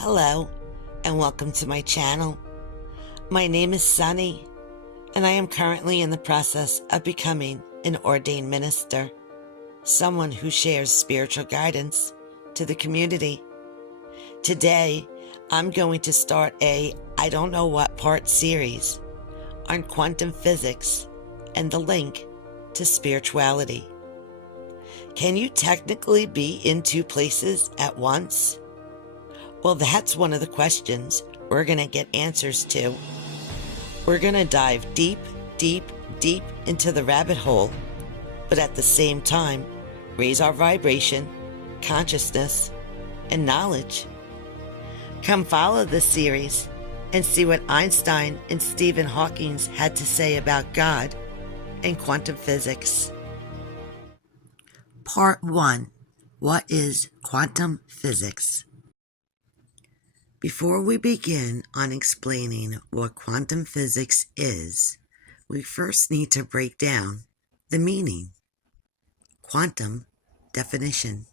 Hello, and welcome to my channel. My name is Sunny, and I am currently in the process of becoming an ordained minister, someone who shares spiritual guidance to the community. Today, I'm going to start a I don't know what part series on quantum physics and the link to spirituality. Can you technically be in two places at once? Well, that's one of the questions we're going to get answers to. We're going to dive deep, deep, deep into the rabbit hole, but at the same time, raise our vibration, consciousness, and knowledge. Come follow this series and see what Einstein and Stephen Hawking had to say about God and quantum physics. Part 1. What is quantum physics? Before we begin on explaining what quantum physics is, we first need to break down the meaning. Quantum definition.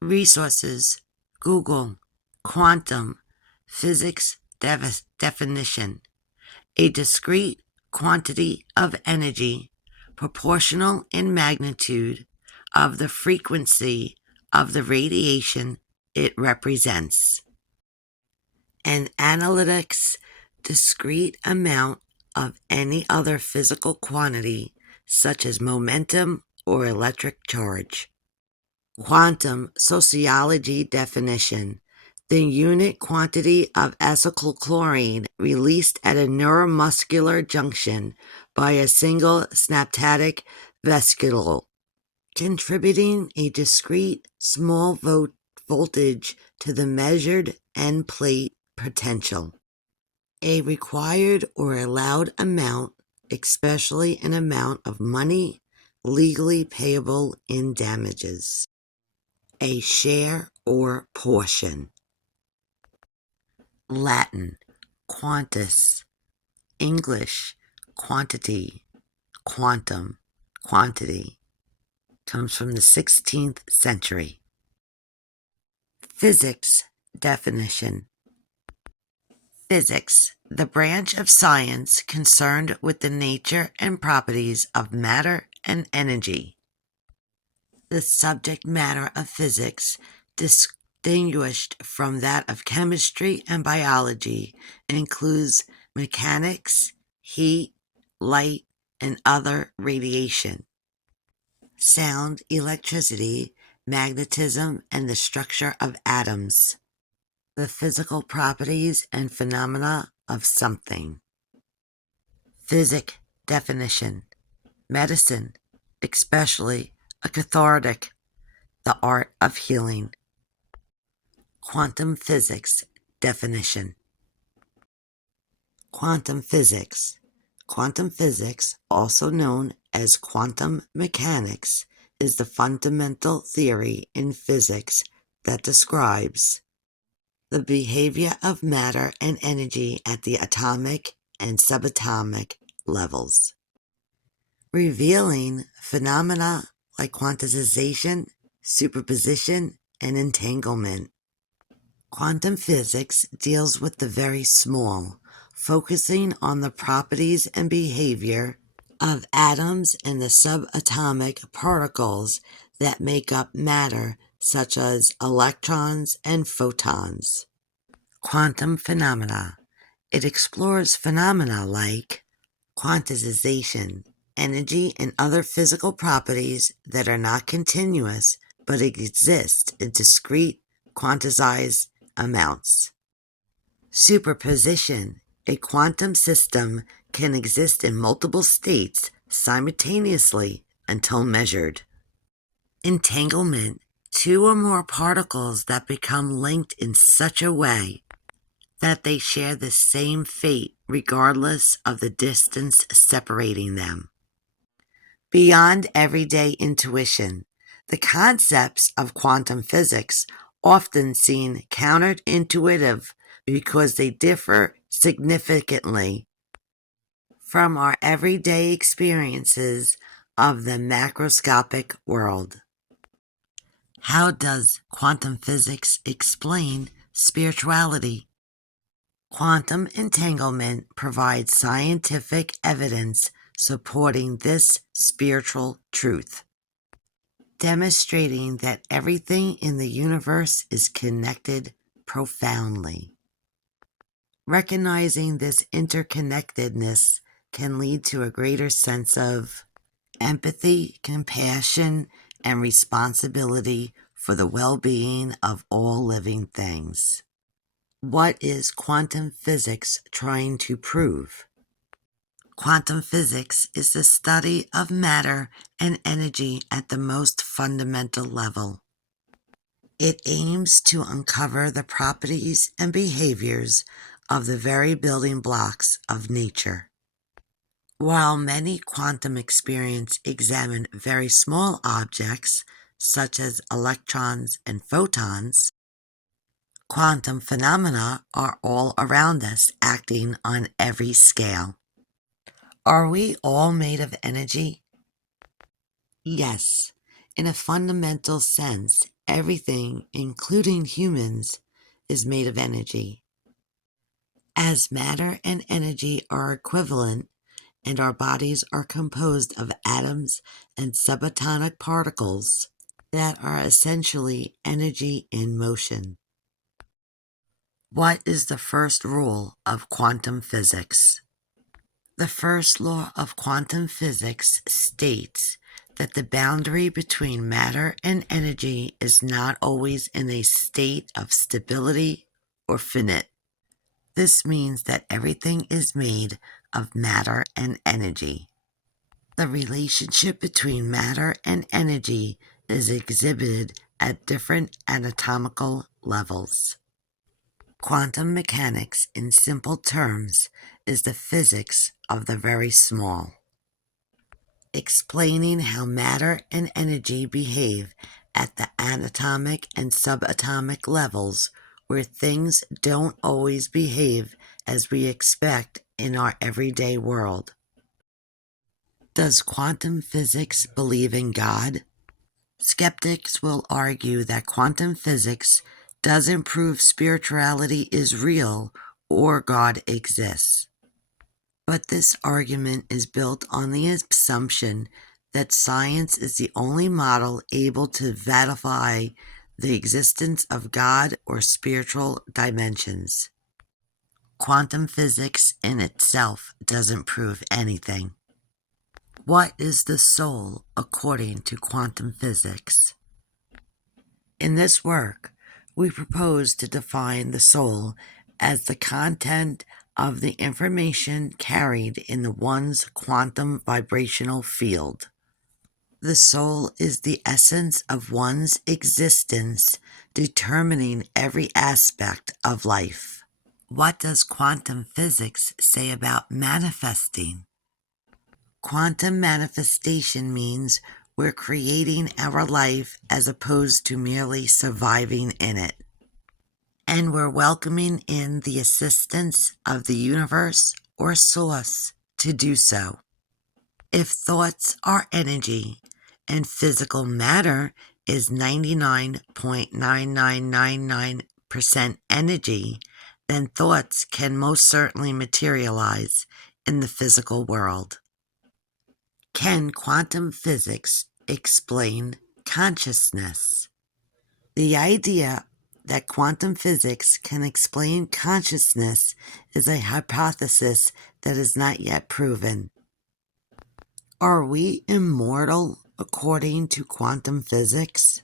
Resources: Google quantum physics definition. A discrete quantity of energy proportional in magnitude of the frequency of the radiation it represents. An analytic's discrete amount of any other physical quantity, such as momentum or electric charge. Quantum sociology definition: the unit quantity of acetylchlorine released at a neuromuscular junction by a single synaptic vesicule, contributing a discrete small voltage to the measured end plate potential. A required or allowed amount, especially an amount of money legally payable in damages. A share or portion. Latin: quantus. English: quantity, quantum, quantity. Comes from the 16th century. Physics definition. Physics: the branch of science concerned with the nature and properties of matter and energy. The subject matter of physics, distinguished from that of chemistry and biology, includes mechanics, heat, light, and other radiation, sound, electricity, magnetism, and the structure of atoms. The physical properties and phenomena of something. Physic definition. Medicine, especially a cathartic, the art of healing. Quantum physics definition. Quantum physics. Quantum physics, also known as quantum mechanics, is the fundamental theory in physics that describes the behavior of matter and energy at the atomic and subatomic levels, revealing phenomena like quantization, superposition, and entanglement. Quantum physics deals with the very small, focusing on the properties and behavior of atoms and the subatomic particles that make up matter, such as electrons and photons. Quantum phenomena. It explores phenomena like quantization, energy, and other physical properties that are not continuous but exist in discrete, quantized amounts. Superposition. A quantum system can exist in multiple states simultaneously until measured. Entanglement. Two or more particles that become linked in such a way that they share the same fate regardless of the distance separating them. Beyond everyday intuition, the concepts of quantum physics often seem counterintuitive because they differ significantly from our everyday experiences of the macroscopic world. How does quantum physics explain spirituality? Quantum entanglement provides scientific evidence supporting this spiritual truth, demonstrating that everything in the universe is connected profoundly. Recognizing this interconnectedness can lead to a greater sense of empathy, compassion, and responsibility for the well-being of all living things. What is quantum physics trying to prove? Quantum physics is the study of matter and energy at the most fundamental level. It aims to uncover the properties and behaviors of the very building blocks of nature. While many quantum experiments examine very small objects, such as electrons and photons, quantum phenomena are all around us, acting on every scale. Are we all made of energy? Yes. In a fundamental sense, everything, including humans, is made of energy. As matter and energy are equivalent, and our bodies are composed of atoms and subatomic particles that are essentially energy in motion. What is the first rule of quantum physics? The first law of quantum physics states that the boundary between matter and energy is not always in a state of stability or finite. This means that everything is made of matter and energy. The relationship between matter and energy is exhibited at different anatomical levels. Quantum mechanics, in simple terms, is the physics of the very small, explaining how matter and energy behave at the anatomic and subatomic levels where things don't always behave as we expect in our everyday world. Does quantum physics believe in God? Skeptics will argue that quantum physics doesn't prove spirituality is real or God exists. But this argument is built on the assumption that science is the only model able to verify the existence of God or spiritual dimensions. Quantum physics in itself doesn't prove anything. What is the soul according to quantum physics? In this work, we propose to define the soul as the content of the information carried in one's quantum vibrational field. The soul is the essence of one's existence, determining every aspect of life. What does quantum physics say about manifesting? Quantum manifestation means we're creating our life as opposed to merely surviving in it. And we're welcoming in the assistance of the universe or source to do so. If thoughts are energy and physical matter is 99.9999% energy, then thoughts can most certainly materialize in the physical world. Can quantum physics explain consciousness? The idea that quantum physics can explain consciousness is a hypothesis that is not yet proven. Are we immortal according to quantum physics?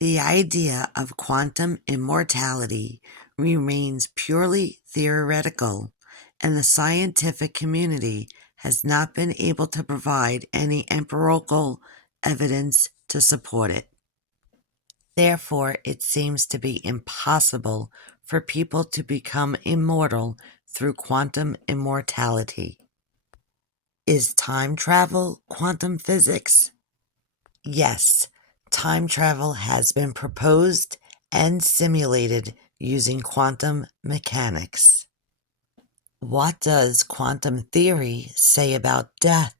The idea of quantum immortality remains purely theoretical, and the scientific community has not been able to provide any empirical evidence to support it. Therefore, it seems to be impossible for people to become immortal through quantum immortality. Is time travel quantum physics? Yes, time travel has been proposed and simulated using quantum mechanics. What does quantum theory say about death?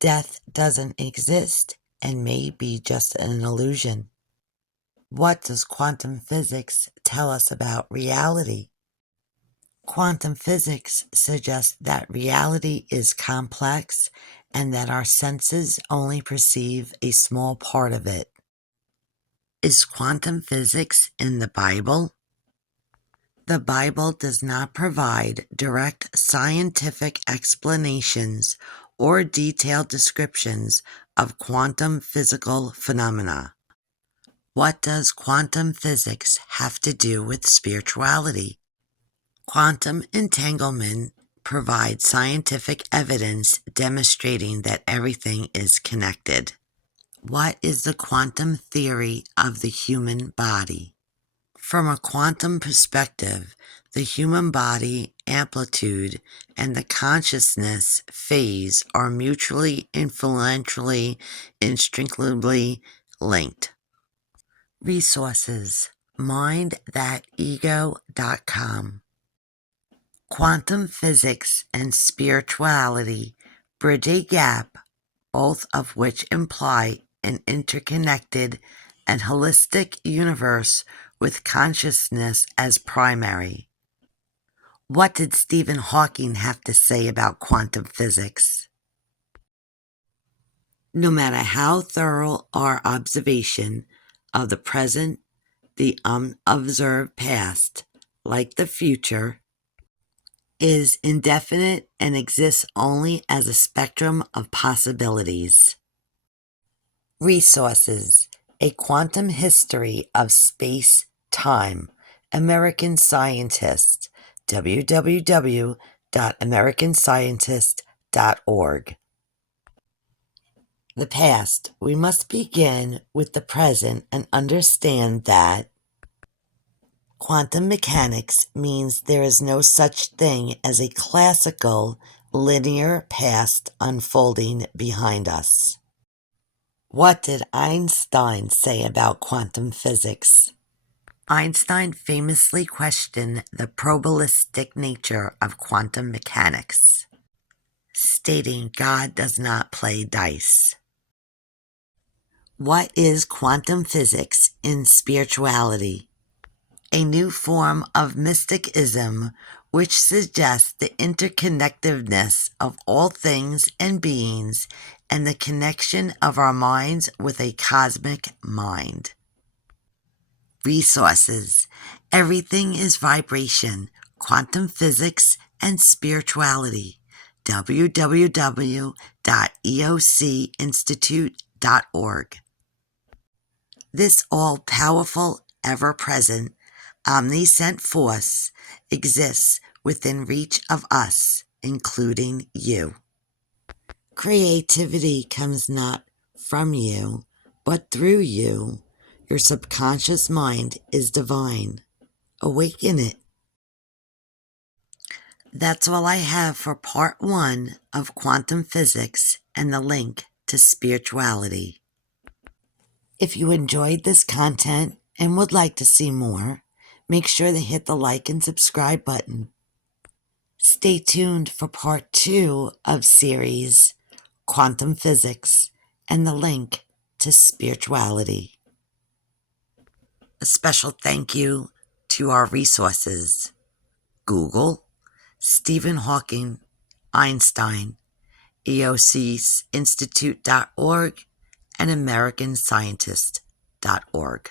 Death doesn't exist, and may be just an illusion. What does quantum physics tell us about reality? Quantum physics suggests that reality is complex and that our senses only perceive a small part of it. Is quantum physics in the Bible? The Bible does not provide direct scientific explanations or detailed descriptions of quantum physical phenomena. What does quantum physics have to do with spirituality? Quantum entanglement provides scientific evidence demonstrating that everything is connected. What is the quantum theory of the human body? From a quantum perspective, the human body amplitude and the consciousness phase are mutually influentially inextricably linked. Resources: mindthatego.com. Quantum physics and spirituality bridge a gap, both of which imply an interconnected and holistic universe with consciousness as primary. What did Stephen Hawking have to say about quantum physics? No matter how thorough our observation of the present, the unobserved past, like the future, is indefinite and exists only as a spectrum of possibilities. Resources: A Quantum History of Space-Time, American Scientist, www.americanscientist.org. The past. We must begin with the present and understand that quantum mechanics means there is no such thing as a classical, linear past unfolding behind us. What did Einstein say about quantum physics? Einstein famously questioned the probabilistic nature of quantum mechanics, stating God does not play dice. What is quantum physics in spirituality? A new form of mysticism which suggests the interconnectedness of all things and beings and the connection of our minds with a cosmic mind. Resources: Everything is Vibration, Quantum Physics and Spirituality, www.eocinstitute.org. This all-powerful, ever-present, omniscient force exists within reach of us, including you. Creativity comes not from you, but through you. Your subconscious mind is divine. Awaken it. That's all I have for part 1 of quantum physics and the link to spirituality. If you enjoyed this content and would like to see more, make sure to hit the like and subscribe button. Stay tuned for part 2 of series Quantum Physics and the link to spirituality. A special thank you to our resources: Google, Stephen Hawking, Einstein, eocinstitute.org, and americanscientist.org.